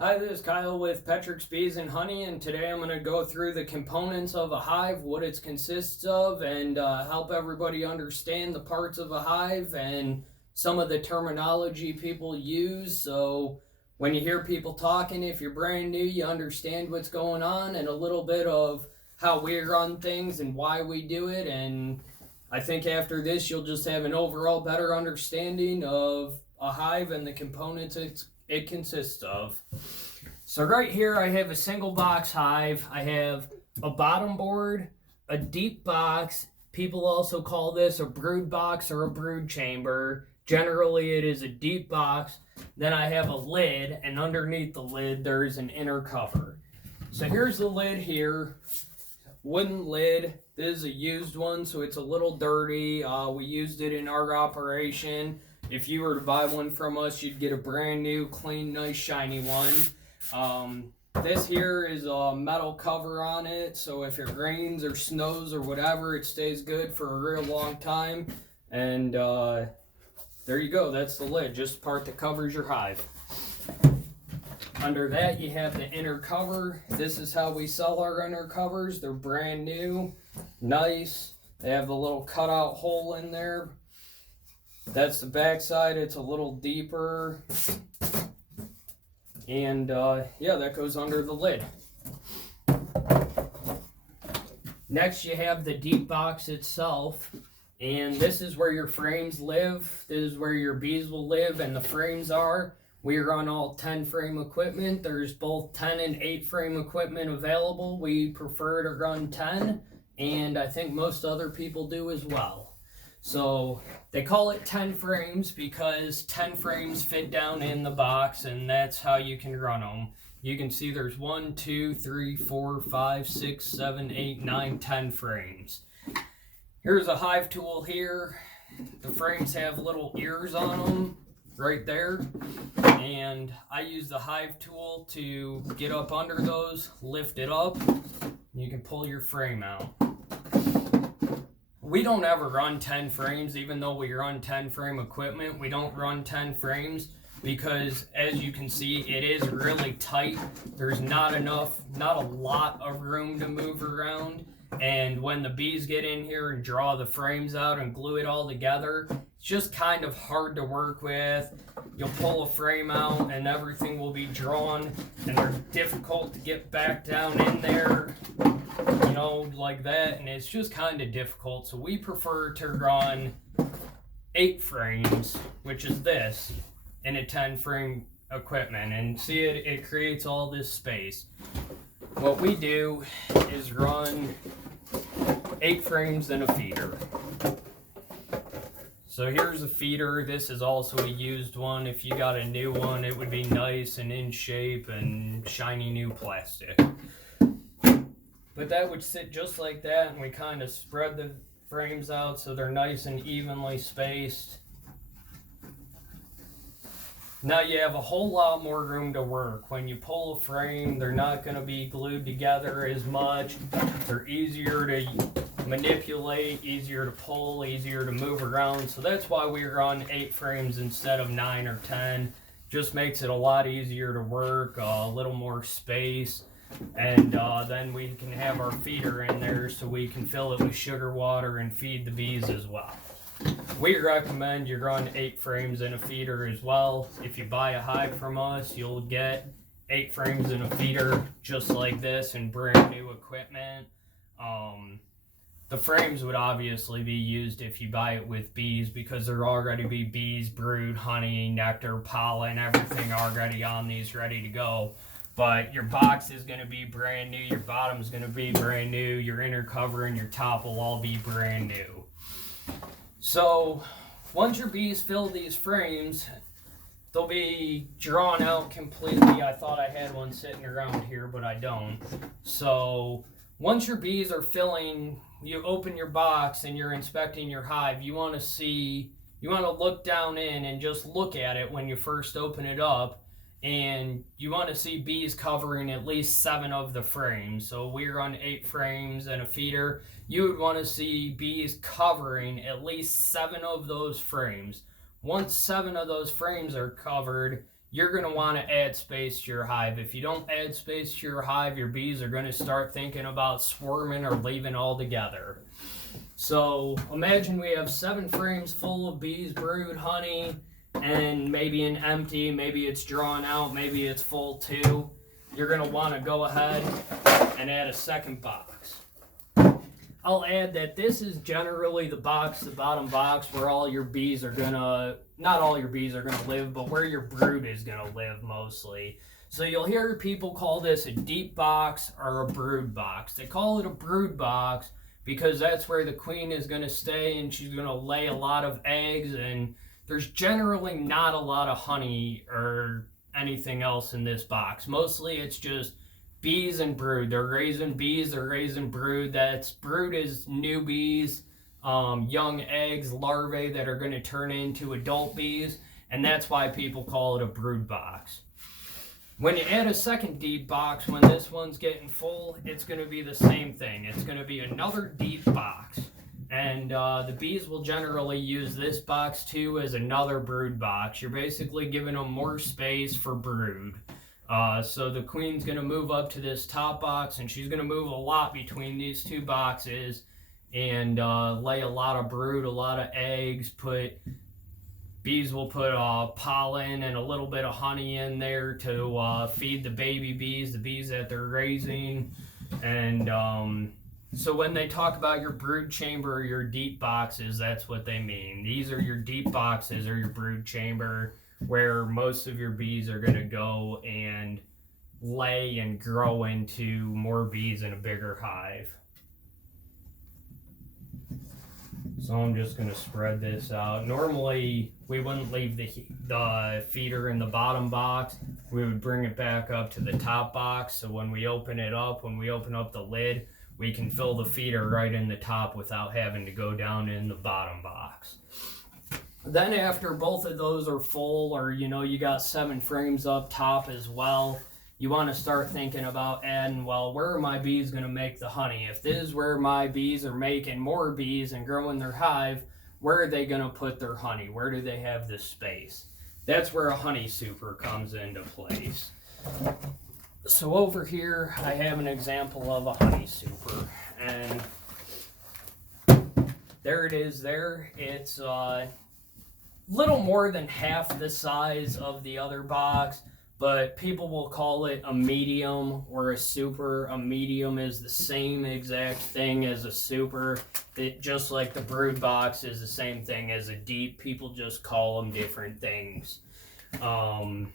Hi, this is Kyle with Petrix Bees and Honey, and today I'm going to go through the components of a hive, what it consists of, and help everybody understand the parts of a hive and some of the terminology people use. So when you hear people talking, if you're brand new, you understand what's going on and a little bit of how we run things and why we do it. And I think after this, you'll just have an overall better understanding of a hive and the components it consists of. So right here I have a single box hive. I have a bottom board, a deep box. People also call this a brood box or a brood chamber. Generally it is a deep box. Then I have a lid, and underneath the lid there's an inner cover. So here's the lid here. Wooden lid. This is a used one, so it's a little dirty. We used it in our operation. If you were to buy one from us, you'd get a brand new, clean, nice, shiny one. This here is a metal cover on it, so if it rains or snows or whatever, it stays good for a real long time. And there you go, that's the lid, just the part that covers your hive. Under that you have the inner cover. This is how we sell our inner covers. They're brand new, nice. They have the little cutout hole in there. That's the back side. It's a little deeper. And yeah, that goes under the lid. Next you have the deep box itself. And this is where your frames live. This is where your bees will live and the frames are. We run all 10 frame equipment. There's both 10 and 8 frame equipment available. We prefer to run 10, and I think most other people do as well. So they call it 10 frames because 10 frames fit down in the box, and that's how you can run them. You can see there's 1, 2, 3, 4, 5, 6, 7, 8, 9, 10 frames. Here's a hive tool here. The frames have little ears on them right there, and I use the hive tool to get up under those, lift it up, and you can pull your frame out. We don't ever run 10 frames, even though we run 10 frame equipment. We don't run 10 frames because, as you can see, it is really tight. There's not a lot of room to move around. And when the bees get in here and draw the frames out and glue it all together, it's just kind of hard to work with. You'll pull a frame out and everything will be drawn, and they're difficult to get back down in there, you know, like that, and it's just kind of difficult. So we prefer to run 8 frames, which is this, in a 10 frame equipment, and see it creates all this space. What we do is run 8 frames in a feeder. So here's a feeder. This is also a used one. If you got a new one, it would be nice and in shape and shiny new plastic. But that would sit just like that, and we kind of spread the frames out so they're nice and evenly spaced. Now you have a whole lot more room to work. When you pull a frame, they're not going to be glued together as much. They're easier to manipulate, easier to pull, easier to move around. So that's why we run 8 frames instead of 9 or 10. Just makes it a lot easier to work, a little more space. And then we can have our feeder in there so we can fill it with sugar water and feed the bees as well. We recommend you run 8 frames in a feeder as well. If you buy a hive from us, you'll get 8 frames in a feeder just like this and brand new equipment. The frames would obviously be used if you buy it with bees because there already be bees, brood, honey, nectar, pollen, everything already on these ready to go. But your box is going to be brand new, your bottom is going to be brand new, your inner cover and your top will all be brand new. So once your bees fill these frames, they'll be drawn out completely. I thought I had one sitting around here, but I don't. So once your bees are filling, you open your box and you're inspecting your hive. You want to look down in and just look at it when you first open it up. And you want to see bees covering at least 7 of the frames. So we run 8 frames and a feeder. You would want to see bees covering at least 7 of those frames. Once 7 of those frames are covered, you're going to want to add space to your hive. If you don't add space to your hive, your bees are going to start thinking about swarming or leaving altogether. So imagine we have 7 frames full of bees, brood, honey, and maybe an empty, maybe it's drawn out, maybe it's full too. You're going to want to go ahead and add a second box. I'll add that this is generally the bottom box where all your bees are gonna, not all your bees are gonna live, but where your brood is gonna live mostly. So you'll hear people call this a deep box or a brood box. They call it a brood box because that's where the queen is gonna stay and she's gonna lay a lot of eggs, and there's generally not a lot of honey or anything else in this box. Mostly it's just bees and brood. They're raising bees, they're raising brood. That's brood is new bees, young eggs, larvae that are going to turn into adult bees, and that's why people call it a brood box. When you add a second deep box, when this one's getting full, it's going to be the same thing. It's going to be another deep box, and the bees will generally use this box too as another brood box. You're basically giving them more space for brood. So the queen's going to move up to this top box, and she's going to move a lot between these 2 boxes and lay a lot of brood, a lot of eggs. Bees will put pollen and a little bit of honey in there to feed the baby bees, the bees that they're raising. And so when they talk about your brood chamber or your deep boxes, that's what they mean. These are your deep boxes or your brood chamber, where most of your bees are going to go and lay and grow into more bees in a bigger hive. So I'm just going to spread this out. Normally, we wouldn't leave the feeder in the bottom box. We would bring it back up to the top box, so when we open it up, when we open up the lid, we can fill the feeder right in the top without having to go down in the bottom box. Then after both of those are full, or you got 7 frames up top as well, you want to start thinking about adding, well, where are my bees going to make the honey? If this is where my bees are making more bees and growing their hive, where are they going to put their honey? Where do they have this space? That's where a honey super comes into place. So over here, I have an example of a honey super, and there it is there. It's little more than half the size of the other box, but people will call it a medium or a super. A medium is the same exact thing as a super. Just like the brood box is the same thing as a deep. People just call them different things. And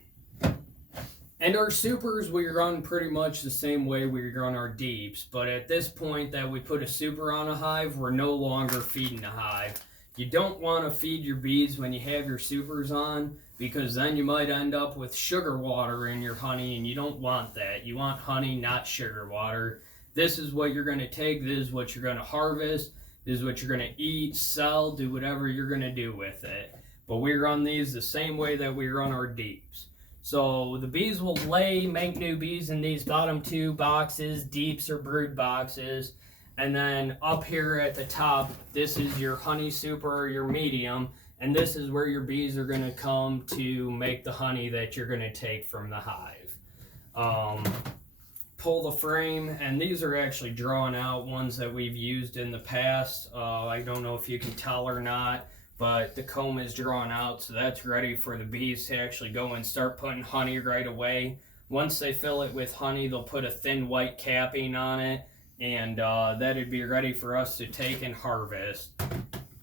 our supers, we run pretty much the same way we run our deeps, but at this point that we put a super on a hive, we're no longer feeding the hive. You don't want to feed your bees when you have your supers on, because then you might end up with sugar water in your honey, and you don't want that. You want honey, not sugar water. This is what you're going to take. This is what you're going to harvest. This is what you're going to eat, sell, do whatever you're going to do with it. But we run these the same way that we run our deeps. So the bees will make new bees in these bottom 2 boxes, deeps or brood boxes. And then up here at the top, this is your honey super or your medium, and this is where your bees are going to come to make the honey that you're going to take from the hive. Pull the frame, and these are actually drawn out ones that we've used in the past. I don't know if you can tell or not, but the comb is drawn out, so that's ready for the bees to actually go and start putting honey right away. Once they fill it with honey, they'll put a thin white capping on it, and that'd be ready for us to take and harvest.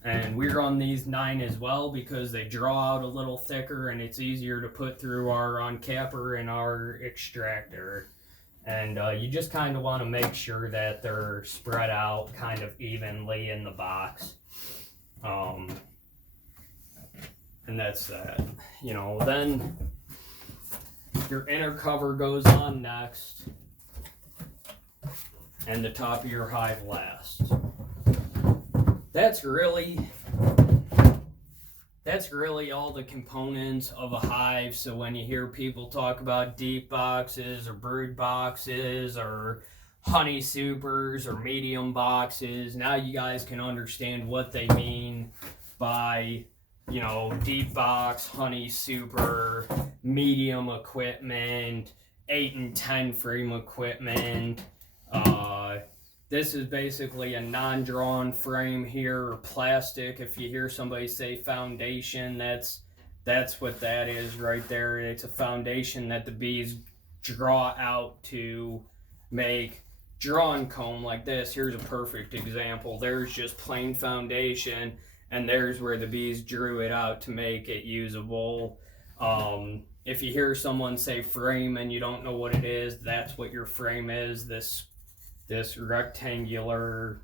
And we run these 9 as well because they draw out a little thicker and it's easier to put through our uncapper and our extractor. And you just kind of want to make sure that they're spread out kind of evenly in the box. And that's that. Then your inner cover goes on next, and the top of your hive last. That's really all the components of a hive. So when you hear people talk about deep boxes or brood boxes or honey supers or medium boxes, now you guys can understand what they mean by you know, deep box, honey super, medium equipment, 8 and 10 frame equipment. This is basically a non-drawn frame here, or plastic. If you hear somebody say foundation, that's what that is right there. It's a foundation that the bees draw out to make drawn comb like this. Here's a perfect example. There's just plain foundation, and there's where the bees drew it out to make it usable. If you hear someone say frame and you don't know what it is, that's what your frame is. This rectangular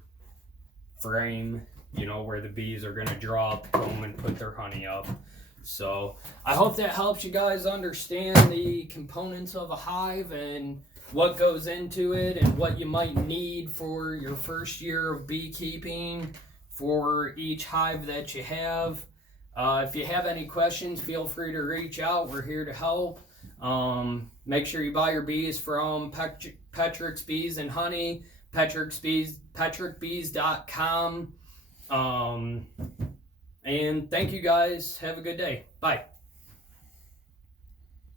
frame, you know, where the bees are going to draw up comb and put their honey up. So I hope that helps you guys understand the components of a hive and what goes into it and what you might need for your first year of beekeeping for each hive that you have. If you have any questions, feel free to reach out. We're here to help. Make sure you buy your bees from Petrick's Bees and Honey, petrickbees.com. And thank you guys. Have a good day. Bye.